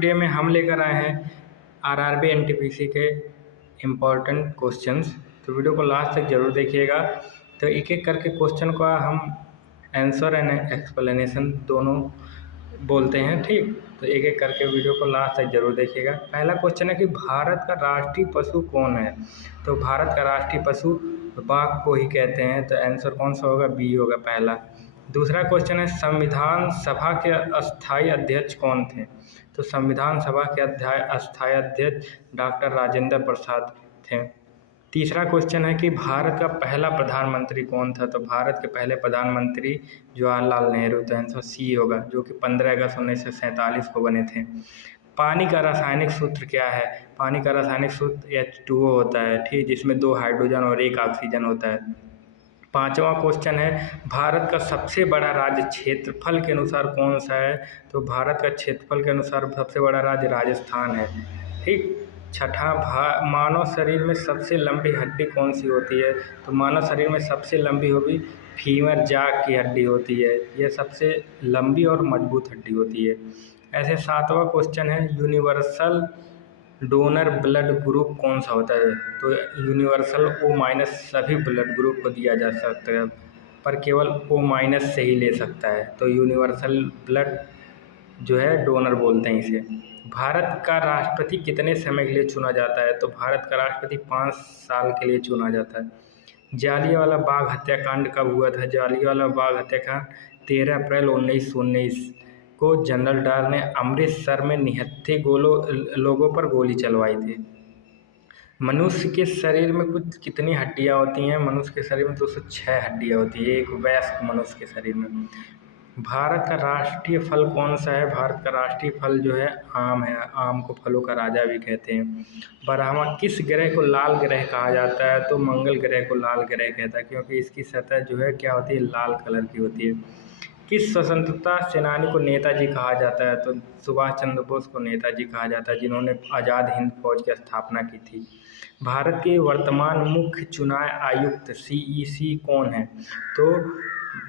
Video में हम लेकर आए हैं आरआरबी एनटीपीसी के इम्पोर्टेंट क्वेश्चंस। तो वीडियो को लास्ट तक ज़रूर देखिएगा। तो एक एक करके क्वेश्चन का हम आंसर एंड एक्सप्लेनेशन दोनों बोलते हैं, ठीक। तो एक एक करके वीडियो को लास्ट तक ज़रूर देखिएगा। पहला क्वेश्चन है कि भारत का राष्ट्रीय पशु कौन है। तो भारत का राष्ट्रीय पशु बाघ को ही कहते हैं। तो आंसर कौन सा होगा, बी होगा पहला। दूसरा क्वेश्चन है संविधान सभा के अस्थायी अध्यक्ष कौन थे। तो संविधान सभा के अस्थायी अध्यक्ष डॉक्टर राजेंद्र प्रसाद थे। तीसरा क्वेश्चन है कि भारत का पहला प्रधानमंत्री कौन था। तो भारत के पहले प्रधानमंत्री जवाहरलाल नेहरू। तो आंसर सी होगा, जो कि 15 अगस्त 1947 को बने थे। पानी का रासायनिक सूत्र क्या है। पानी का रासायनिक सूत्र H2O होता है, ठीक, जिसमें 2 हाइड्रोजन और 1 ऑक्सीजन होता है। पांचवा क्वेश्चन है भारत का सबसे बड़ा राज्य क्षेत्रफल के अनुसार कौन सा है। तो भारत का क्षेत्रफल के अनुसार सबसे बड़ा राज्य राजस्थान है, ठीक। छठा, मानव शरीर में सबसे लंबी हड्डी कौन सी होती है। तो मानव शरीर में सबसे लंबी होगी फीमर जाग की हड्डी होती है। यह सबसे लंबी और मजबूत हड्डी होती है। ऐसे सातवां क्वेश्चन है यूनिवर्सल डोनर ब्लड ग्रुप कौन सा होता है। तो यूनिवर्सल O- सभी ब्लड ग्रुप को दिया जा सकता है, पर केवल O- से ही ले सकता है। तो यूनिवर्सल ब्लड जो है डोनर बोलते हैं इसे। भारत का राष्ट्रपति कितने समय के लिए चुना जाता है। तो भारत का राष्ट्रपति 5 साल के लिए चुना जाता है। जालियांवाला बाग हत्याकांड कब हुआ था। जालियांवाला बाग हत्याकांड 13 अप्रैल 1919 को जनरल डायर ने अमृतसर में निहत्थे लोगों पर गोली चलवाई थी। मनुष्य के शरीर में कुछ कितनी हड्डियां होती हैं। मनुष्य के शरीर में 206 हड्डियां होती है, एक वयस्क मनुष्य के शरीर में। भारत का राष्ट्रीय फल कौन सा है। भारत का राष्ट्रीय फल जो है आम है। आम को फलों का राजा भी कहते हैं। ब्रह्मा किस ग्रह को लाल ग्रह कहा जाता है। तो मंगल ग्रह को लाल ग्रह कहता है, क्योंकि इसकी सतह जो है क्या होती है, लाल कलर की होती है। किस स्वतंत्रता सेनानी को नेताजी कहा जाता है। तो सुभाष चंद्र बोस को नेताजी कहा जाता है, जिन्होंने आज़ाद हिंद फौज की स्थापना की थी। भारत के वर्तमान मुख्य चुनाव आयुक्त CEC कौन है। तो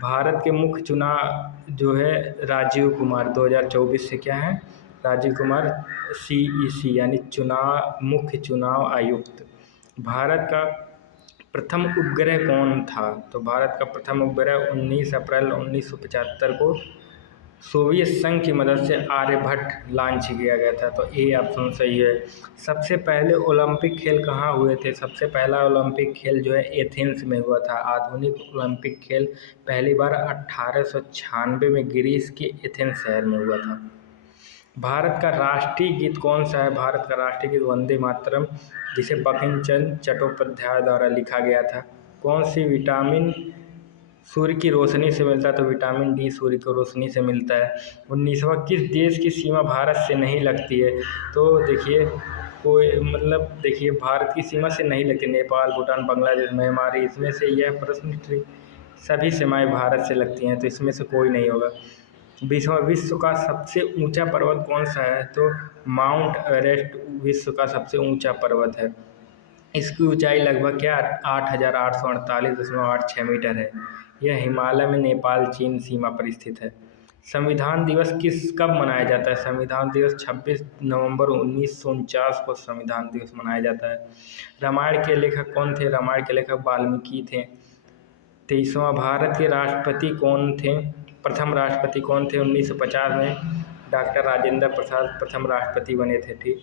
भारत के मुख्य चुनाव जो है राजीव कुमार 2024 से क्या है, राजीव कुमार CEC यानी मुख्य चुनाव आयुक्त। भारत का प्रथम उपग्रह कौन था। तो भारत का प्रथम उपग्रह 19 अप्रैल 1975 को सोवियत संघ की मदद से आर्यभट्ट लॉन्च किया गया था। तो ए ऑप्शन सही है। सबसे पहले ओलंपिक खेल कहाँ हुए थे। सबसे पहला ओलंपिक खेल जो है एथेंस में हुआ था। आधुनिक ओलंपिक खेल पहली बार 1896 में ग्रीस के एथेंस शहर में हुआ था। भारत का राष्ट्रीय गीत कौन सा है। भारत का राष्ट्रीय गीत वंदे मातरम, जिसे बंकिम चंद्र चट्टोपाध्याय द्वारा लिखा गया था। कौन सी विटामिन सूर्य की रोशनी से मिलता है। तो विटामिन डी सूर्य की रोशनी से मिलता है। 19वां, किस देश की सीमा भारत से नहीं लगती है। तो देखिए देखिए भारत की सीमा से नहीं लगती। नेपाल, भूटान, बांग्लादेश, म्यांमार, इसमें से यह प्रश्न सभी सीमाएं भारत से लगती हैं, तो इसमें से कोई नहीं होगा। 20वां, विश्व का सबसे ऊंचा पर्वत कौन सा है। तो माउंट एवरेस्ट विश्व का सबसे ऊंचा पर्वत है। इसकी ऊंचाई लगभग क्या 8,848.86 मीटर है। यह हिमालय में नेपाल चीन सीमा पर स्थित है। संविधान दिवस कब मनाया जाता है। संविधान दिवस 26 नवंबर 1949 को संविधान दिवस मनाया जाता है। रामायण के लेखक कौन थे। रामायण के लेखक वाल्मीकि थे। 23वां, भारत के राष्ट्रपति कौन थे। प्रथम राष्ट्रपति कौन थे। 1950 में डॉक्टर राजेंद्र प्रसाद प्रथम राष्ट्रपति बने थे, ठीक।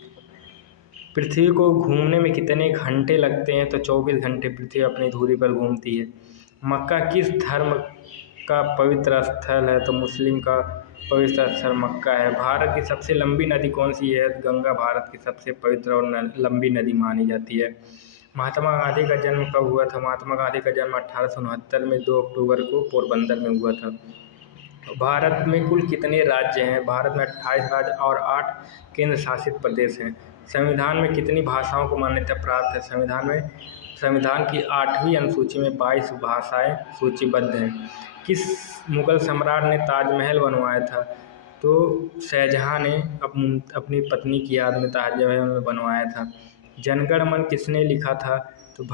पृथ्वी को घूमने में कितने घंटे लगते हैं। तो 24 घंटे पृथ्वी अपनी धुरी पर घूमती है। मक्का किस धर्म का पवित्र स्थल है। तो मुस्लिम का पवित्र स्थल मक्का है। भारत की सबसे लंबी नदी कौन सी है। गंगा भारत की सबसे पवित्र और लंबी नदी मानी जाती है। महात्मा गांधी का जन्म कब हुआ था। महात्मा गांधी का जन्म 1869 में 2 अक्टूबर को पोरबंदर में हुआ था। भारत में कुल कितने राज्य हैं। भारत में 28 राज्य और 8 केंद्र शासित प्रदेश हैं। संविधान में कितनी भाषाओं को मान्यता प्राप्त है। संविधान की 8वीं अनुसूची में 22 भाषाएं सूचीबद्ध हैं। किस मुगल सम्राट ने ताजमहल बनवाया था। तो शाहजहां ने अपनी पत्नी की याद में ताजमहल बनवाया था। जनगण मन किसने लिखा था। तो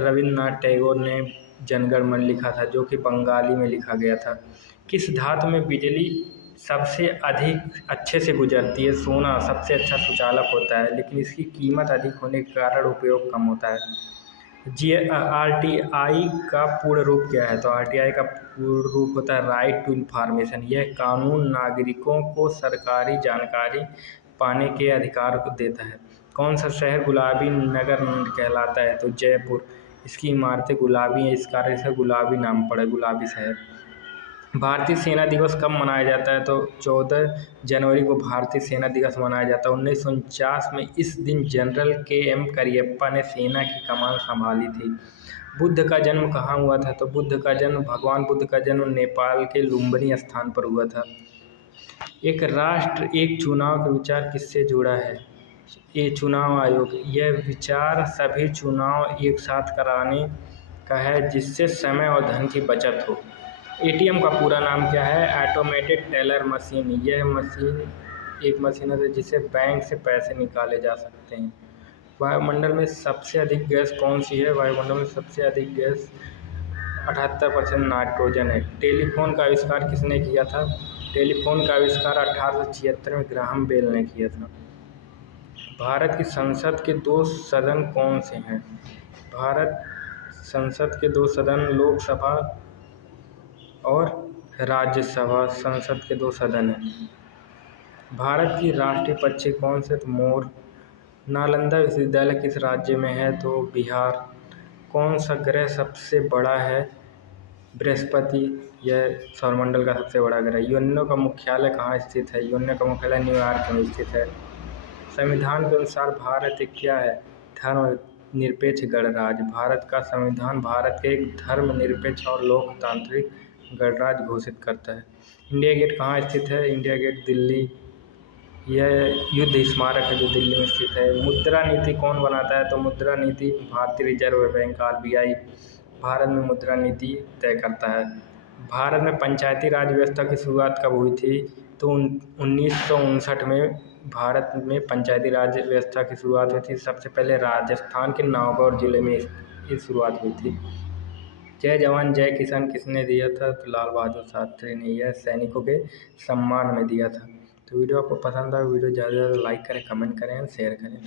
रविन्द्रनाथ टैगोर ने जनगण मन लिखा था, जो कि बंगाली में लिखा गया था। किस धातु में बिजली सबसे अधिक अच्छे से गुजरती है। सोना सबसे अच्छा सुचालक होता है, लेकिन इसकी कीमत अधिक होने के कारण उपयोग कम होता है। आरटीआई का पूर्ण रूप क्या है? तो आरटीआई का पूर्ण रूप होता है राइट टू इन्फॉर्मेशन। यह कानून नागरिकों को सरकारी जानकारी पाने के अधिकार को देता है। कौन सा शहर गुलाबी नगर कहलाता है? तो जयपुर। इसकी इमारतें गुलाबी हैं, इस कारण से गुलाबी नाम पड़ा, गुलाबी शहर। भारतीय सेना दिवस कब मनाया जाता है? तो 14 जनवरी को भारतीय सेना दिवस मनाया जाता है। 1949 में इस दिन जनरल KM करियप्पा ने सेना की कमान संभाली थी। बुद्ध का जन्म कहाँ हुआ था? तो भगवान बुद्ध का जन्म नेपाल के लुम्बिनी स्थान पर हुआ था। एक राष्ट्र एक चुनाव का विचार किससे जुड़ा है? ये चुनाव आयोग। यह विचार सभी चुनाव एक साथ कराने का है, जिससे समय और धन की बचत हो। ATM का पूरा नाम क्या है? Automated teller machine. यह मशीन एक मशीन है जिससे बैंक से पैसे निकाले जा सकते हैं। वायुमंडल में सबसे अधिक गैस कौन सी है? वायुमंडल में सबसे अधिक गैस 78% नाइट्रोजन है। टेलीफोन का आविष्कार किसने किया था? टेलीफोन का आविष्कार 1876 में ग्राहम बेल ने किया था। भारत की संसद के 2 सदन कौन से हैं? भारत संसद के 2 सदन लोकसभा और राज्यसभा संसद के 2 सदन हैं। भारत की राष्ट्रीय पक्षी कौन से? तो मोर। नालंदा विश्वविद्यालय किस राज्य में है? तो बिहार। कौन सा ग्रह सबसे बड़ा है? बृहस्पति। यह सौरमंडल का सबसे बड़ा ग्रह है। यूएनओ का मुख्यालय कहाँ स्थित है? यूएनओ का मुख्यालय न्यूयॉर्क में स्थित है। संविधान के अनुसार भारत एक क्या है? धर्मनिरपेक्ष गणराज्य। भारत का संविधान भारत के एक धर्मनिरपेक्ष और लोकतांत्रिक गणराज्य घोषित करता है। इंडिया गेट कहाँ स्थित है? India gate Delhi. यह युद्ध स्मारक है जो दिल्ली में स्थित है। मुद्रा नीति कौन बनाता है? तो मुद्रा नीति भारतीय रिजर्व बैंक RBI भारत में मुद्रा नीति तय करता है। भारत में पंचायती राज व्यवस्था की शुरुआत कब हुई थी? तो 1959 में भारत में पंचायती राज व्यवस्था की शुरुआत हुई थी। सबसे पहले राजस्थान के नागौर जिले में इसकी शुरुआत हुई थी। जय जवान जय किसान किसने दिया था? तो लाल बहादुर शास्त्री ने। यह सैनिकों के सम्मान में दिया था। तो वीडियो आपको पसंद आया, वीडियो ज़्यादा से ज़्यादा लाइक करें, कमेंट करें, शेयर करें।